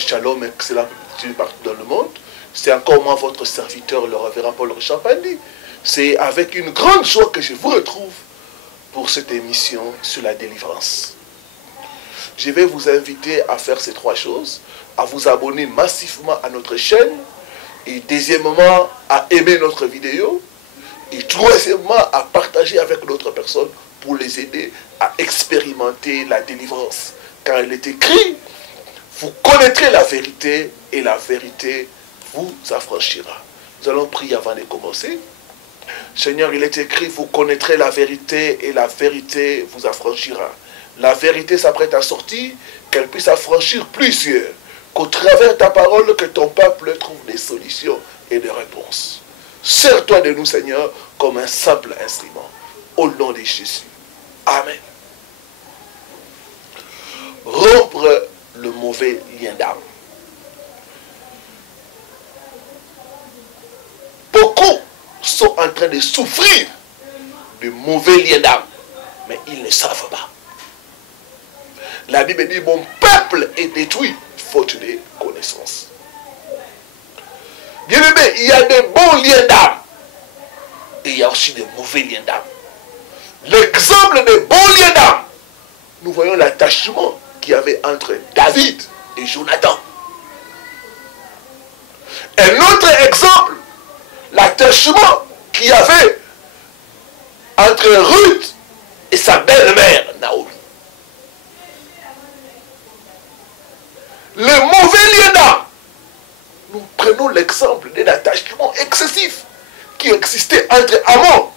shalom et que cela peut partout dans le monde. C'est encore moi, votre serviteur, le révérend Paul Champagny. C'est avec une grande joie que je vous retrouve pour cette émission sur la délivrance. Je vais vous inviter à faire ces trois choses, à vous abonner massivement à notre chaîne, et deuxièmement, à aimer notre vidéo, et troisièmement, à partager avec d'autres personnes pour les aider à expérimenter la délivrance. Car il est écrit, vous connaîtrez la vérité et la vérité vous affranchira. Nous allons prier avant de commencer. Seigneur, il est écrit, vous connaîtrez la vérité et la vérité vous affranchira. La vérité s'apprête à sortir, qu'elle puisse affranchir plusieurs. Qu'au travers de ta parole, que ton peuple trouve des solutions et des réponses. Sers-toi de nous, Seigneur, comme un simple instrument. Au nom de Jésus. Amen. Rompre le mauvais lien d'âme. Beaucoup sont en train de souffrir de mauvais liens d'âme, mais ils ne savent pas. La Bible dit, mon peuple est détruit faute de connaissance. Bien aimé, il y a de bons liens d'âme et il y a aussi de mauvais liens d'âme. L'exemple des bons liens d'âme, nous voyons l'attachement qu'il y avait entre David et Jonathan. Un autre exemple, l'attachement qu'il y avait entre Ruth et sa belle-mère Naomi. Le mauvais lien d'âme, nous prenons l'exemple d'un attachement excessif qui existait entre Amon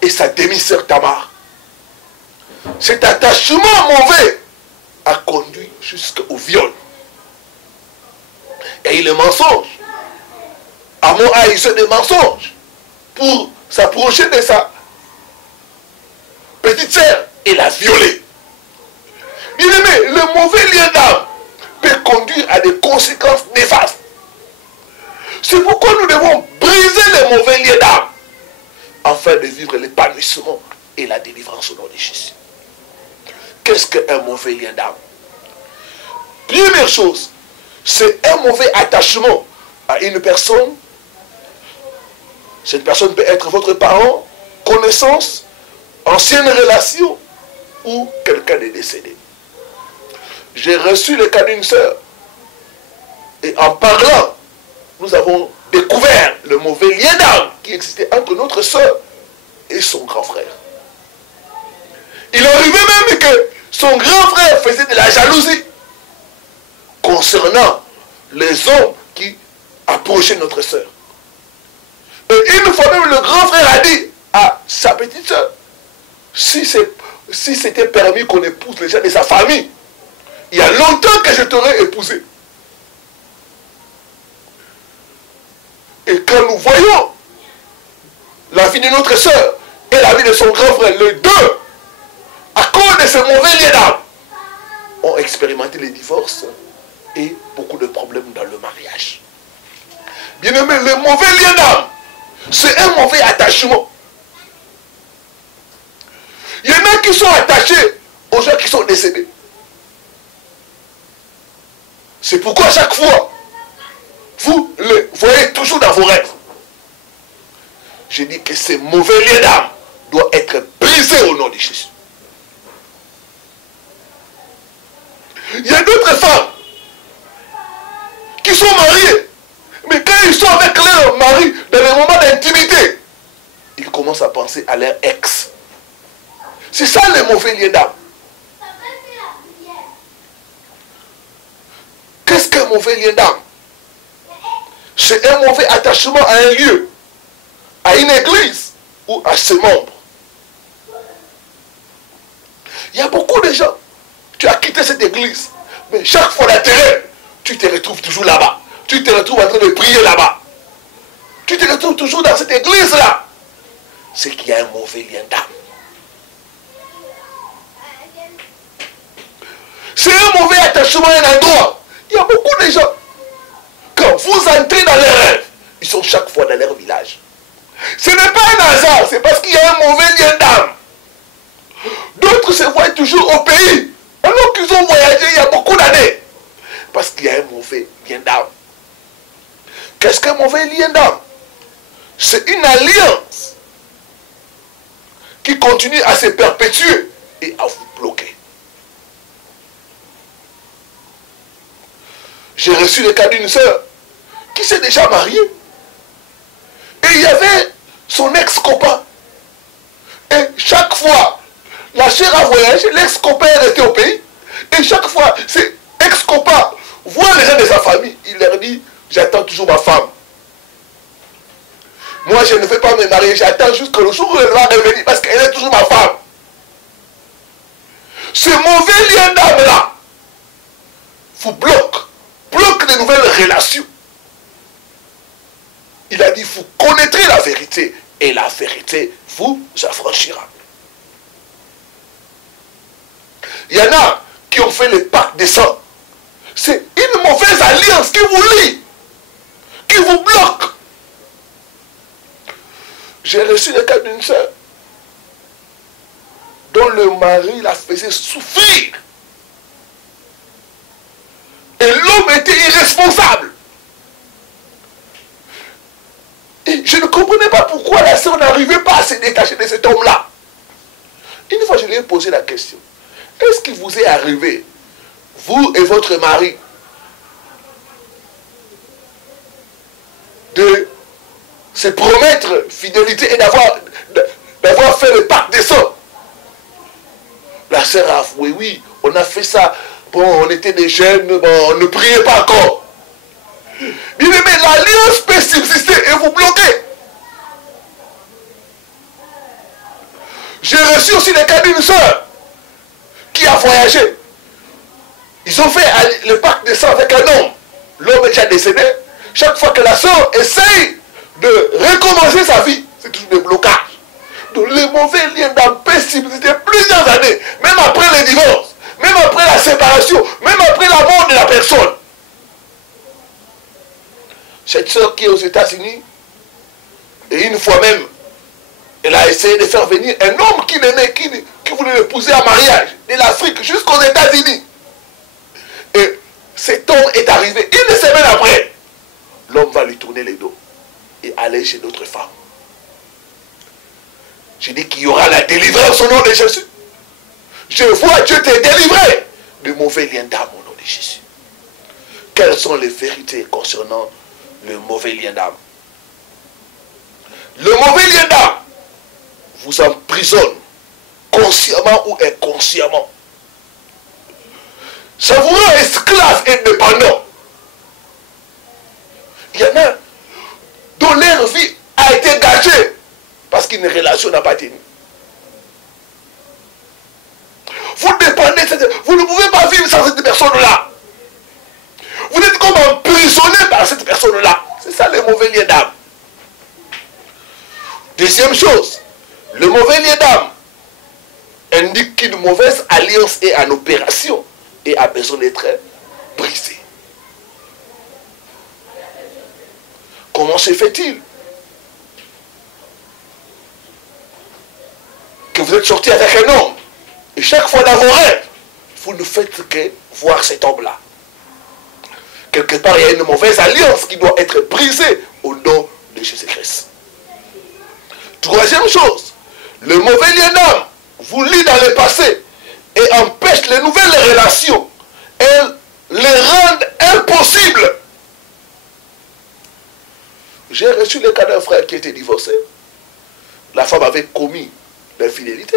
et sa demi-sœur Tamar. Cet attachement mauvais a conduit jusqu'au viol. Et le mensonge. Amon a usé des mensonges pour s'approcher de sa petite sœur et la violer. Bien aimé, le mauvais lien d'âme peut conduire à des conséquences néfastes. C'est pourquoi nous devons briser les mauvais liens d'âme afin de vivre l'épanouissement et la délivrance au nom de Jésus. Qu'est-ce qu'un mauvais lien d'âme? Première chose, c'est un mauvais attachement à une personne. Cette personne peut être votre parent, connaissance, ancienne relation ou quelqu'un de décédé. J'ai reçu le cas d'une sœur et en parlant, nous avons découvert le mauvais lien d'âme qui existait entre notre sœur et son grand frère. Il arrivait même que son grand frère faisait de la jalousie concernant les hommes qui approchaient notre sœur. Et une fois même, le grand frère a dit à sa petite sœur, si c'était permis qu'on épouse les gens de sa famille, il y a longtemps que je t'aurais épousé. Et quand nous voyons la vie de notre sœur et la vie de son grand frère, les deux, à cause de ce mauvais lien d'âme, ont expérimenté les divorces et beaucoup de problèmes dans le mariage. Bien aimé, le mauvais lien d'âme, c'est un mauvais attachement. Il y en a qui sont attachés aux gens qui sont décédés. C'est pourquoi chaque fois, vous le voyez toujours dans vos rêves. Je dis que ces mauvais liens d'âme doivent être brisés au nom de Jésus. Il y a d'autres femmes qui sont mariées, mais quand ils sont avec leur mari dans les moments d'intimité, ils commencent à penser à leur ex. C'est ça le mauvais lien d'âme. Qu'est-ce qu'un mauvais lien d'âme? C'est un mauvais attachement à un lieu, à une église ou à ses membres. Il y a beaucoup de gens, tu as quitté cette église, mais chaque fois d'intérêt, tu te retrouves toujours là-bas. Tu te retrouves en train de prier là-bas. Tu te retrouves toujours dans cette église-là. C'est qu'il y a un mauvais lien d'âme. C'est un mauvais attachement à un endroit. Il y a beaucoup de gens, quand vous entrez dans les rêves, ils sont chaque fois dans leur village. Ce n'est pas un hasard, c'est parce qu'il y a un mauvais lien d'âme. D'autres se voient toujours au pays, alors qu'ils ont voyagé il y a beaucoup d'années. parce qu'il y a un mauvais lien d'âme. Qu'est-ce qu'un mauvais lien d'âme? C'est une alliance qui continue à se perpétuer et à vous bloquer. J'ai reçu le cas d'une sœur qui s'est déjà mariée. Et il y avait son ex-copain. Et chaque fois, la sœur a voyagé, l'ex-copain est resté au pays. Et chaque fois, ces ex-copains voient les gens de sa famille. Il leur dit, j'attends toujours ma femme. Moi, je ne vais pas me marier, j'attends jusqu'au jour où elle va revenir parce qu'elle est toujours ma femme. Ce mauvais lien d'âme-là vous bloque de nouvelles relations. Il a dit, vous connaîtrez la vérité et la vérité vous affranchira. Il y en a qui ont fait le pacte des sangs. C'est une mauvaise alliance qui vous lie, qui vous bloque. J'ai reçu le cas d'une sœur dont le mari la faisait souffrir. Et l'homme était irresponsable. Et je ne comprenais pas pourquoi la sœur n'arrivait pas à se détacher de cet homme-là. Une fois, je lui ai posé la question. Est-ce qu'il vous est arrivé, vous et votre mari, de se promettre fidélité et d'avoir fait le pacte des sangs? La sœur a avoué, oui, on a fait ça. Bon, on était des jeunes, bon, on ne priait pas encore. Bien aimé, l'alliance peut subsister et vous bloquer. J'ai reçu aussi le cas d'une sœur qui a voyagé. Ils ont fait le pacte de sang avec un homme. L'homme est déjà décédé. Chaque fois que la sœur essaye de recommencer sa vie, c'est toujours des blocages. Donc les mauvais liens d'âme peuvent subsister plusieurs années, même après le divorce. Même après la séparation, même après la mort de la personne. Cette sœur qui est aux États-Unis, et une fois même, elle a essayé de faire venir un homme qui voulait l'épouser en mariage, de l'Afrique jusqu'aux États-Unis. Et cet homme est arrivé une semaine après. L'homme va lui tourner les dos et aller chez d'autres femmes. J'ai dit qu'il y aura la délivrance au nom de Jésus. Je vois Dieu te délivrer de mauvais liens d'âme au nom de Jésus. Quelles sont les vérités concernant le mauvais lien d'âme? Le mauvais lien d'âme vous emprisonne consciemment ou inconsciemment. Ça vous rend esclave et dépendant. Il y en a dont leur vie a été gâchée parce qu'une relation n'a pas tenu. Vous dépendez, vous ne pouvez pas vivre sans cette personne-là. Vous êtes comme emprisonné par cette personne-là. C'est ça le mauvais lien d'âme. Deuxième chose, le mauvais lien d'âme indique qu'une mauvaise alliance est en opération et a besoin d'être brisée. Comment se fait-il que vous êtes sorti avec un homme et chaque fois dans vos rêves, vous ne faites que voir cet homme-là? Quelque part, il y a une mauvaise alliance qui doit être brisée au nom de Jésus-Christ. Troisième chose, le mauvais lien d'âme vous lie dans le passé et empêche les nouvelles relations. Elles les rendent impossibles. J'ai reçu le cas d'un frère qui était divorcé. La femme avait commis l'infidélité.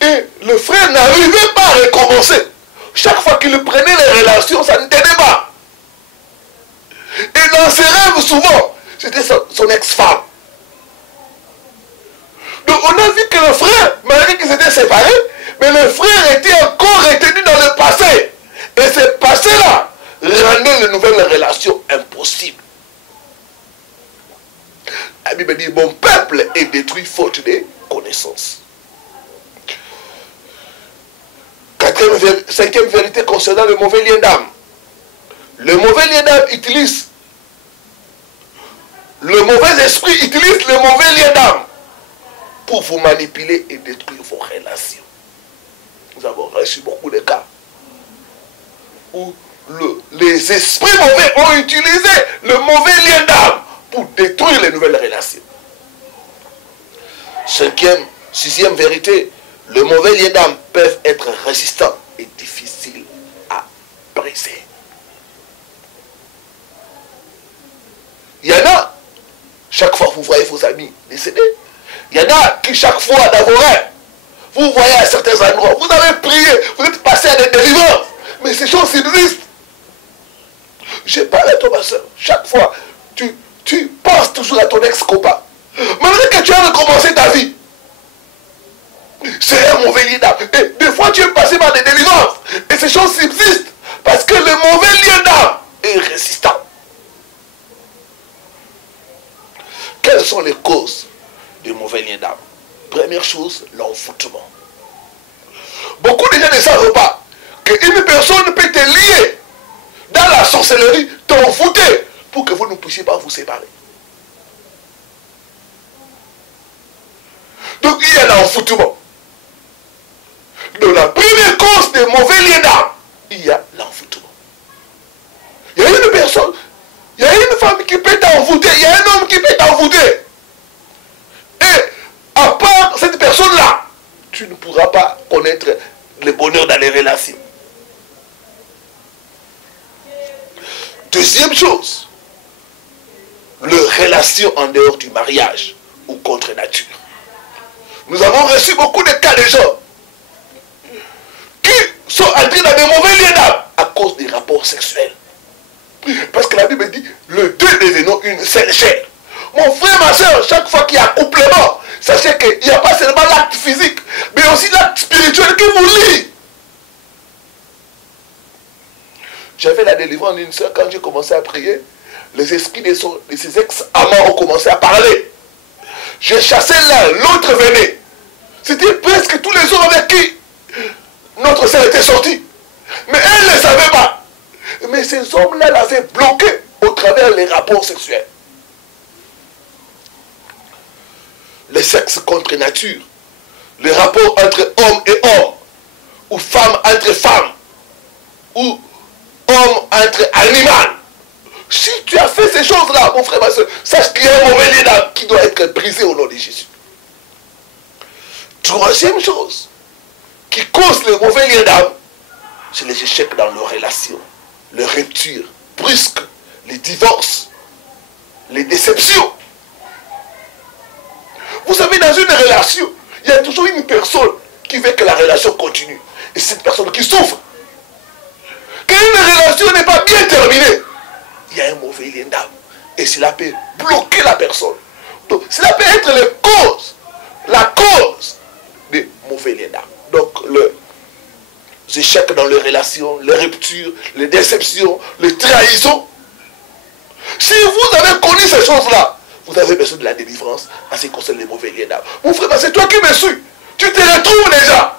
Et le frère n'arrivait pas à recommencer. Chaque fois qu'il prenait les relations, ça ne tenait pas. Et dans ses rêves, souvent, c'était son ex-femme. Donc on a vu que le frère, malgré qu'ils étaient séparés, mais le frère était encore retenu dans le passé. Et ce passé-là rendait les nouvelles relations impossibles. La Bible dit, mon peuple est détruit faute de connaissances. Cinquième vérité concernant le mauvais lien d'âme. Le mauvais lien d'âme utilise, le mauvais esprit utilise le mauvais lien d'âme pour vous manipuler et détruire vos relations. Nous avons reçu beaucoup de cas. où les esprits mauvais ont utilisé le mauvais lien d'âme pour détruire les nouvelles relations. Sixième vérité, le mauvais lien d'âme peuvent être résistants et difficiles à briser. Il y en a, chaque fois que vous voyez vos amis décédés, il y en a qui chaque fois dans vos rêves, vous voyez à certains endroits, vous avez prié, vous êtes passé à des délivrances, mais ces choses existent. Je parle à toi, ma soeur, chaque fois, tu penses toujours à ton ex-copain. Malgré que tu as recommencé ta vie, c'est un mauvais lien d'âme. Et des fois, tu es passé par des délivrances, et ces choses subsistent, parce que le mauvais lien d'âme est résistant. Quelles sont les causes du mauvais lien d'âme? Première chose, l'envoûtement. Beaucoup de gens ne savent pas qu'une personne peut te lier dans la sorcellerie, t'envoûter, pour que vous ne puissiez pas vous séparer. Donc il y a l'envoûtement. Donc la première cause des mauvais liens d'âme, il y a l'envoûtement. Il y a une personne, il y a une femme qui peut t'envoûter, il y a un homme qui peut t'envoûter. Et à part cette personne-là, tu ne pourras pas connaître le bonheur dans les relations. Deuxième chose, les relations en dehors du mariage ou contre nature. Nous avons reçu beaucoup de cas de gens qui sont entrés dans des mauvais liens d'âme à cause des rapports sexuels. Parce que la Bible dit, le deux devenant une seule chair. Mon frère, ma soeur, chaque fois qu'il y a accouplement, sachez qu'il n'y a pas seulement l'acte physique, mais aussi l'acte spirituel qui vous lie. J'avais la délivrance d'une soeur quand j'ai commencé à prier. Les esprits de ses ex-amants ont commencé à parler. Je chassais l'un, l'autre venait. C'était presque tous les hommes avec qui notre sœur était sortie. Mais elle ne savait pas. Mais ces hommes-là l'avaient bloqué au travers des rapports sexuels. Le sexe contre nature. Les rapports entre homme et homme. Ou femme entre femme. Ou homme entre animal. Si tu as fait ces choses-là, mon frère, ma soeur, sache qu'il y a un mauvais lien d'âme qui doit être brisé au nom de Jésus. Troisième chose qui cause le mauvais lien d'âme, c'est les échecs dans leurs relations, les ruptures brusques, les divorces, les déceptions. Vous savez, dans une relation, il y a toujours une personne qui veut que la relation continue. Et c'est cette personne qui souffre. Quand une relation n'est pas bien terminée, il y a un mauvais lien d'âme. Et cela peut bloquer la personne. Donc, cela peut être la cause des mauvais liens d'âme. Donc, les échecs dans les relations, les ruptures, les déceptions, les trahisons. Si vous avez connu ces choses-là, vous avez besoin de la délivrance en ce qui concerne les mauvais liens d'âme. Mon frère, c'est toi qui me suis. Tu te retrouves déjà.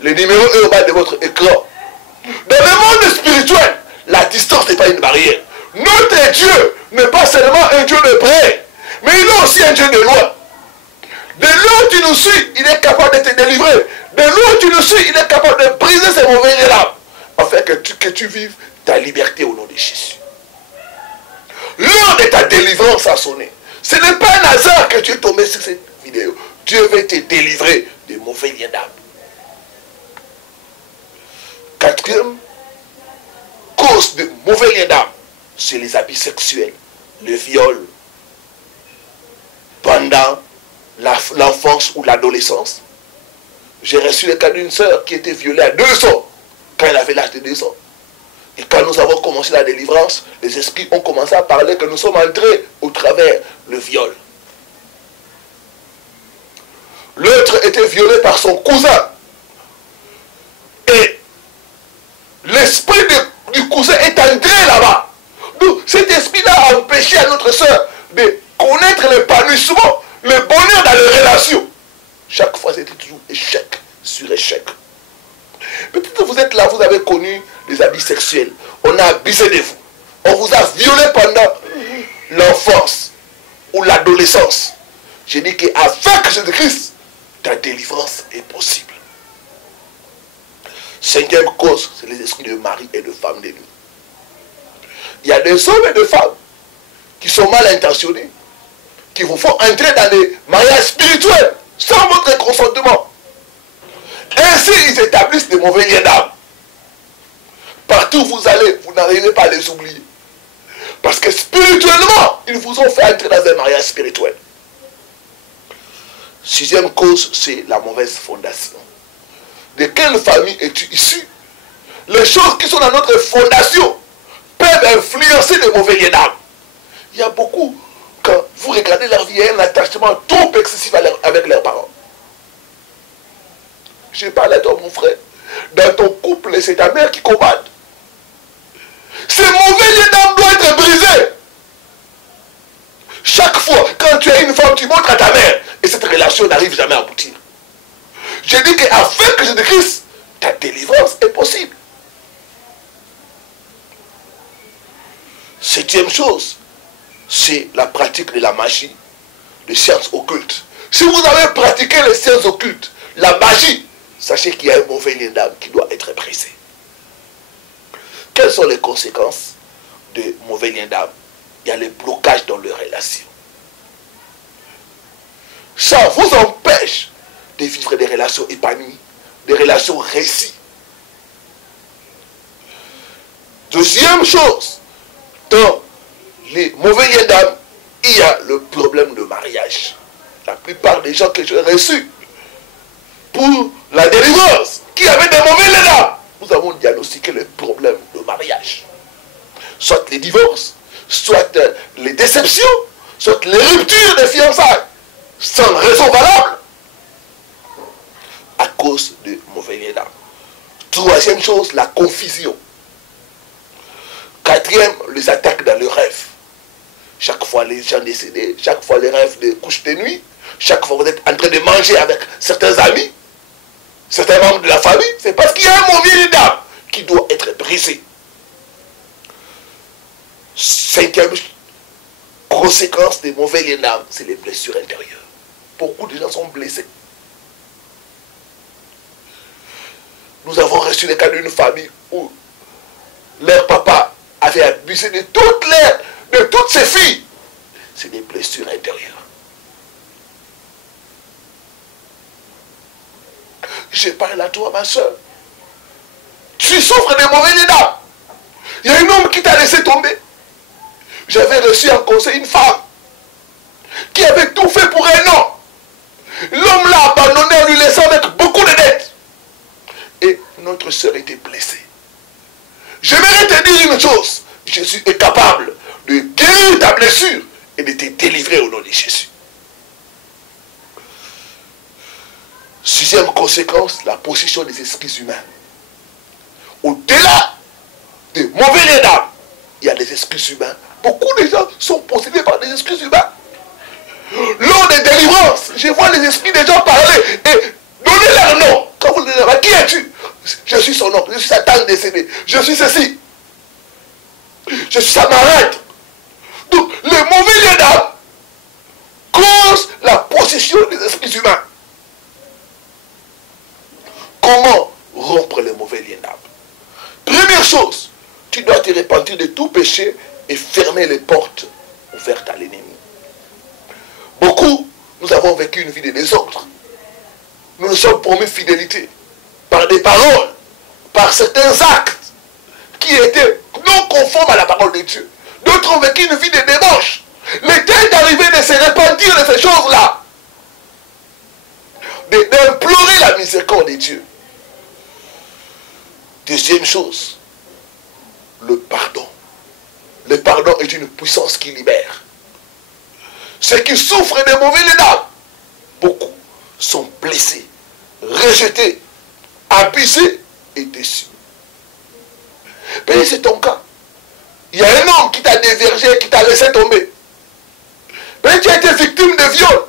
Le numéro est au bas de votre écran. Dans le monde spirituel, la distance n'est pas une barrière. Notre Dieu n'est pas seulement un Dieu de près, mais il est aussi un Dieu de loin. De là où tu nous suis, il est capable de te délivrer. De là où tu nous suis, il est capable de briser ces mauvais liens afin que tu vives ta liberté au nom de Jésus. L'heure de ta délivrance a sonné. Ce n'est pas un hasard que tu es tombé sur cette vidéo. Dieu veut te délivrer des mauvais liens d'âme. Quatrième cause de mauvais liens d'âme, c'est les abus sexuels, le viol pendant l'enfance ou l'adolescence. J'ai reçu le cas d'une sœur qui était violée à 2 ans, quand elle avait l'âge de 2 ans. Et quand nous avons commencé la délivrance, les esprits ont commencé à parler que nous sommes entrés au travers le viol. L'autre était violé par son cousin. Et l'esprit du cousin est entré là-bas. Donc cet esprit-là a empêché à notre soeur de connaître l'épanouissement, le bonheur dans les relations. Chaque fois, c'était toujours échec sur échec. Peut-être que vous êtes là, vous avez connu les abus sexuels. On a abusé de vous. On vous a violé pendant l'enfance ou l'adolescence. Je dis qu'avec Jésus-Christ, ta délivrance est possible. Cinquième cause, c'est les esprits de mari et de femme de nuit. Il y a des hommes et des femmes qui sont mal intentionnés, qui vous font entrer dans des mariages spirituels sans votre consentement. Ainsi, ils établissent des mauvais liens d'âme. Partout où vous allez, vous n'arrivez pas à les oublier. Parce que spirituellement, ils vous ont fait entrer dans un mariage spirituel. Sixième cause, c'est la mauvaise fondation. De quelle famille es-tu issu? Les choses qui sont dans notre fondation peuvent influencer les mauvais liens d'âme. Il y a beaucoup, quand vous regardez leur vie, il y a un attachement trop excessif avec leurs parents. Je parle à toi, mon frère. Dans ton couple, c'est ta mère qui combat. Ce mauvais lien d'âme doit être brisé. Chaque fois, quand tu as une femme, tu montres à ta mère. Et cette relation n'arrive jamais à aboutir. Je dis qu'avec Jésus-Christ, ta délivrance est possible. Septième chose, c'est la pratique de la magie, des sciences occultes. Si vous avez pratiqué les sciences occultes, la magie, sachez qu'il y a un mauvais lien d'âme qui doit être brisé. Quelles sont les conséquences de mauvais liens d'âme? Il y a les blocages dans les relations. Ça vous empêche de vivre des relations épanouies, des relations réussies. Deuxième chose, dans les mauvais liens d'âme, il y a le problème de mariage. La plupart des gens que j'ai reçus pour la délivrance, qui avaient des mauvais liens d'âme, nous avons diagnostiqué le problème de mariage. Soit les divorces, soit les déceptions, soit les ruptures des fiançailles, sans raison valable, à cause de mauvais liens d'âme. Troisième chose, la confusion. Quatrième, les attaques dans le rêve. Chaque fois les gens décédés, chaque fois les rêves de couche de nuit, chaque fois vous êtes en train de manger avec certains amis, certains membres de la famille, c'est parce qu'il y a un mauvais lien d'âme qui doit être brisé. Cinquième conséquence des mauvais liens d'âme, c'est les blessures intérieures. Beaucoup de gens sont blessés. Nous avons reçu le cas d'une famille où leur papa avait abusé de toutes ses filles. C'est des blessures intérieures. Je parle à toi, ma soeur. Tu souffres de mauvais liens d'âme. Il y a un homme qui t'a laissé tomber. J'avais reçu en conseil une femme qui avait tout fait pour un homme. L'homme l'a abandonné en lui laissant avec beaucoup de dettes. Et notre soeur était blessée. J'aimerais te dire une chose. Jésus est capable de guérir ta blessure et de te délivrer au nom de Jésus. Sixième conséquence, la possession des esprits humains. Au-delà des mauvais liens d'âme, il y a des esprits humains. Beaucoup de gens sont possédés par des esprits humains. Lors des délivrances, je vois les esprits des gens parler et donner leur nom. Quand vous les demandez, qui es-tu? Je suis son nom, je suis sa tante décédée, je suis ceci. Je suis sa marâtre. Donc, les mauvais liens d'âme causent la possession des esprits humains. Comment rompre les mauvais liens d'âme? Première chose, tu dois te repentir de tout péché et fermer les portes ouvertes à l'ennemi. Beaucoup, nous avons vécu une vie de désordre. Nous nous sommes promis fidélité par des paroles, par certains actes qui étaient non conformes à la parole de Dieu. D'autres ont vécu une vie de débauche. Le temps est arrivé de se repentir de ces choses-là. D'implorer la miséricorde de Dieu. Deuxième chose, le pardon. Le pardon est une puissance qui libère. Ceux qui souffrent de mauvais liens d'âme, beaucoup sont blessés, rejetés, abusés et déçus. Mais c'est ton cas. Il y a un homme qui t'a dévergé, qui t'a laissé tomber. Mais tu as été victime de viol.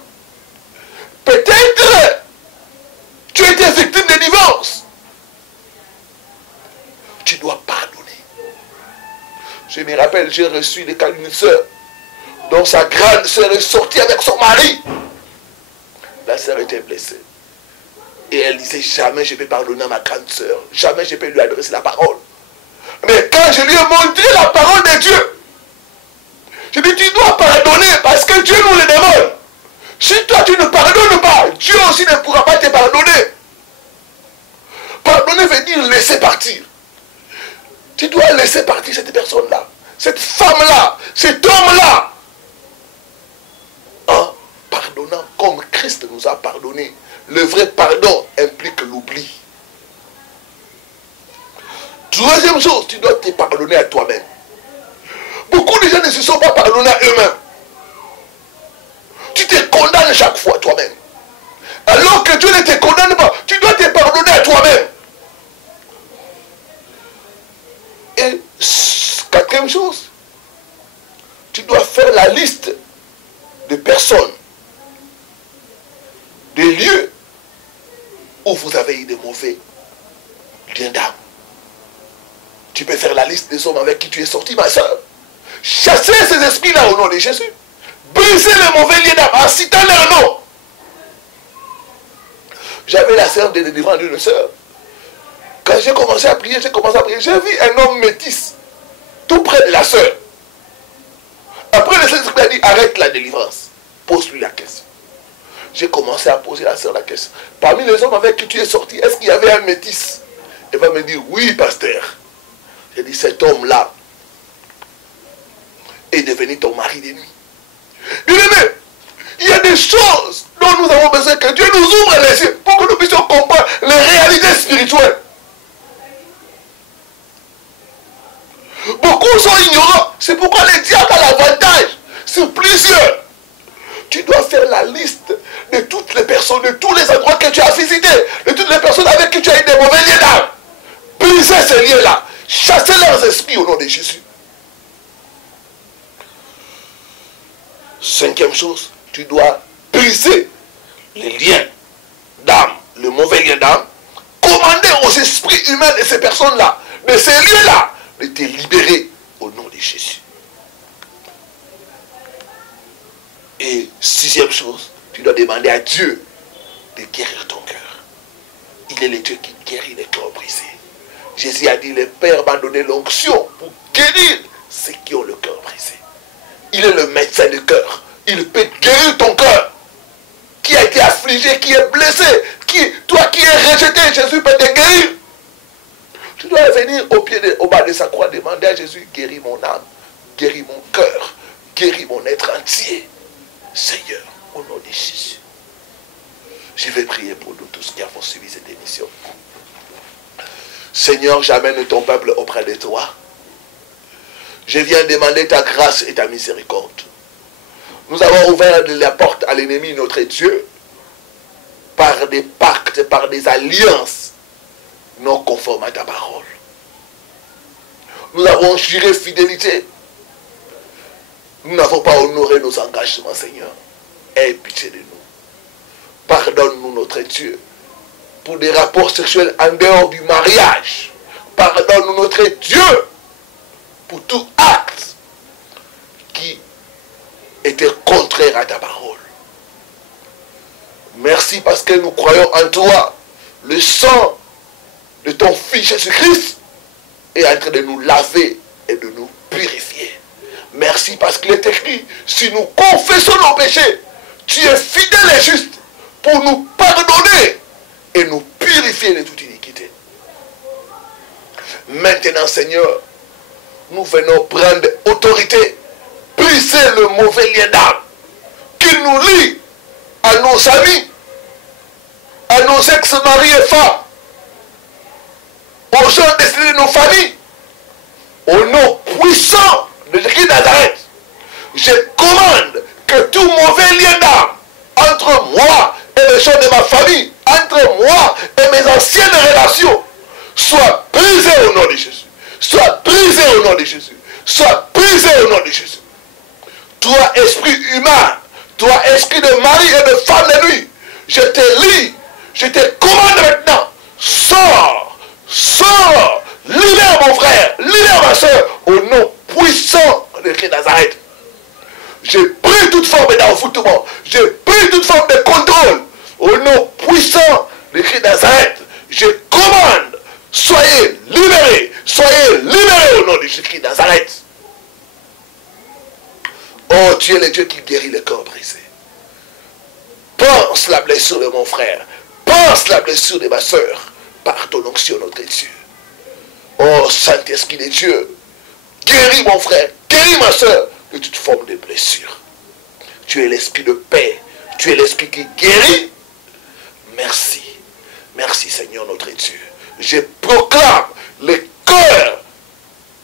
Peut-être tu as été victime de divorce. Tu dois pardonner. Je me rappelle, j'ai reçu le cas d'une sœur dont sa grande sœur est sortie avec son mari. La sœur était blessée. Et elle disait, jamais je peux pardonner à ma grande sœur. Jamais je peux lui adresser la parole. Mais quand je lui ai montré la parole de Dieu, je dis, tu dois pardonner parce que Dieu nous le demande. Si toi tu ne pardonnes pas, Dieu aussi ne pourra pas te pardonner. Pardonner veut dire laisser partir. Tu dois laisser partir cette personne-là, cette femme-là, cet homme-là. En pardonnant comme Christ nous a pardonné. Le vrai pardon implique l'oubli. Troisième chose, tu dois te pardonner à toi-même. Beaucoup de gens ne se sont pas pardonnés à eux-mêmes. Tu te condamnes chaque fois toi-même. Alors que Dieu ne te condamne pas, tu dois te pardonner à toi-même. Et quatrième chose, tu dois faire la liste de personnes, des lieux où vous avez eu des mauvais liens d'âme. Tu peux faire la liste des hommes avec qui tu es sorti, ma soeur. Chasser ces esprits-là au nom de Jésus. Briser les mauvais liens d'âme en citant leur nom. J'avais la sœur de délivrance d'une sœur. Quand j'ai commencé à prier, j'ai vu un homme métis, tout près de la sœur. Après, le Saint-Esprit a dit, arrête la délivrance. Pose-lui la question. J'ai commencé à poser la sœur la question. Parmi les hommes avec qui tu es sorti, est-ce qu'il y avait un métis? Elle va me dire, oui, pasteur. J'ai dit, cet homme-là est devenu ton mari de nuit. Bien-aimé, il y a des choses dont nous avons besoin que Dieu nous ouvre les yeux pour que nous puissions comprendre les réalités spirituelles. Beaucoup sont ignorants. C'est pourquoi le diable a l'avantage sur plusieurs. Tu dois faire la liste de toutes les personnes, de tous les endroits que tu as visités, de toutes les personnes avec qui tu as eu des mauvais liens d'âme. Briser ces liens-là. Chasser leurs esprits au nom de Jésus. Cinquième chose, tu dois briser les liens d'âme, le mauvais lien d'âme. Commander aux esprits humains de ces personnes-là, de ces lieux-là, de te libérer au nom de Jésus. Et sixième chose, tu dois demander à Dieu de guérir ton cœur. Il est le Dieu qui guérit les cœurs brisés. Jésus a dit, le Père m'a donné l'onction pour guérir ceux qui ont le cœur brisé. Il est le médecin du cœur. Il peut guérir ton cœur. Qui a été affligé, qui est blessé, toi qui es rejeté, Jésus peut te guérir. Tu dois venir au bas de sa croix, demander à Jésus, guéris mon âme, guéris mon cœur, guéris mon être entier. Seigneur, au nom de Jésus. Je vais prier pour nous tous qui avons suivi cette émission. Seigneur, j'amène ton peuple auprès de toi. Je viens demander ta grâce et ta miséricorde. Nous avons ouvert la porte à l'ennemi, notre Dieu, par des pactes, par des alliances non conformes à ta parole. Nous avons juré fidélité. Nous n'avons pas honoré nos engagements, Seigneur. Aie pitié de nous. Pardonne-nous, notre Dieu, pour des rapports sexuels en dehors du mariage. Pardonne-nous, notre Dieu, pour tout acte qui était contraire à ta parole. Merci parce que nous croyons en toi. Le sang de ton Fils Jésus-Christ est en train de nous laver et de nous purifier. Merci parce qu'il est écrit, si nous confessons nos péchés, tu es fidèle et juste pour nous pardonner et nous purifier de toute iniquité. Maintenant, Seigneur, nous venons prendre autorité, briser le mauvais lien d'âme qui nous lie à nos amis, à nos ex-maris et femmes, aux gens destinés de nos familles, au nom puissant de Jésus de Nazareth. Je commande que tout mauvais lien d'âme entre moi et les gens de ma famille, entre moi et mes anciennes relations, soit brisé au nom de Jésus. Soit brisé au nom de Jésus. Soit brisé au nom de Jésus. Toi, esprit humain, toi, esprit de mari et de femme de nuit, je te lis, je te commande maintenant, sors, sors, libère mon frère, libère ma soeur, au nom puissant de Jésus de Nazareth. J'ai pris toute forme d'envoûtement, j'ai pris toute forme de contrôle, au nom puissant de de Christ de Nazareth, je commande, soyez libérés au nom de Jésus-Christ de Nazareth. Oh, tu es le Dieu qui guérit le corps brisé. Pense la blessure de mon frère, pense la blessure de ma soeur, par ton onction, notre Dieu. Oh, Saint-Esprit de Dieu, guéris mon frère, guéris ma soeur de toute forme de blessure. Tu es l'esprit de paix, tu es l'esprit qui guérit. Merci, merci Seigneur notre Dieu. Je proclame les cœurs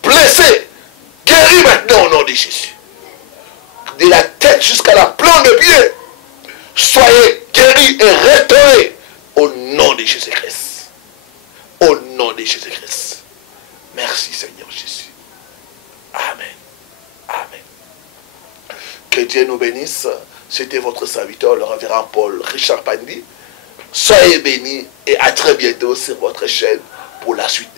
blessés, guéris maintenant au nom de Jésus. De la tête jusqu'à la plante de pied, soyez guéris et restaurés au nom de Jésus-Christ. Au nom de Jésus-Christ. Merci Seigneur Jésus. Amen. Amen. Que Dieu nous bénisse. C'était votre serviteur, le révérend Paul Richard Pandi. Soyez bénis et à très bientôt sur votre chaîne pour la suite.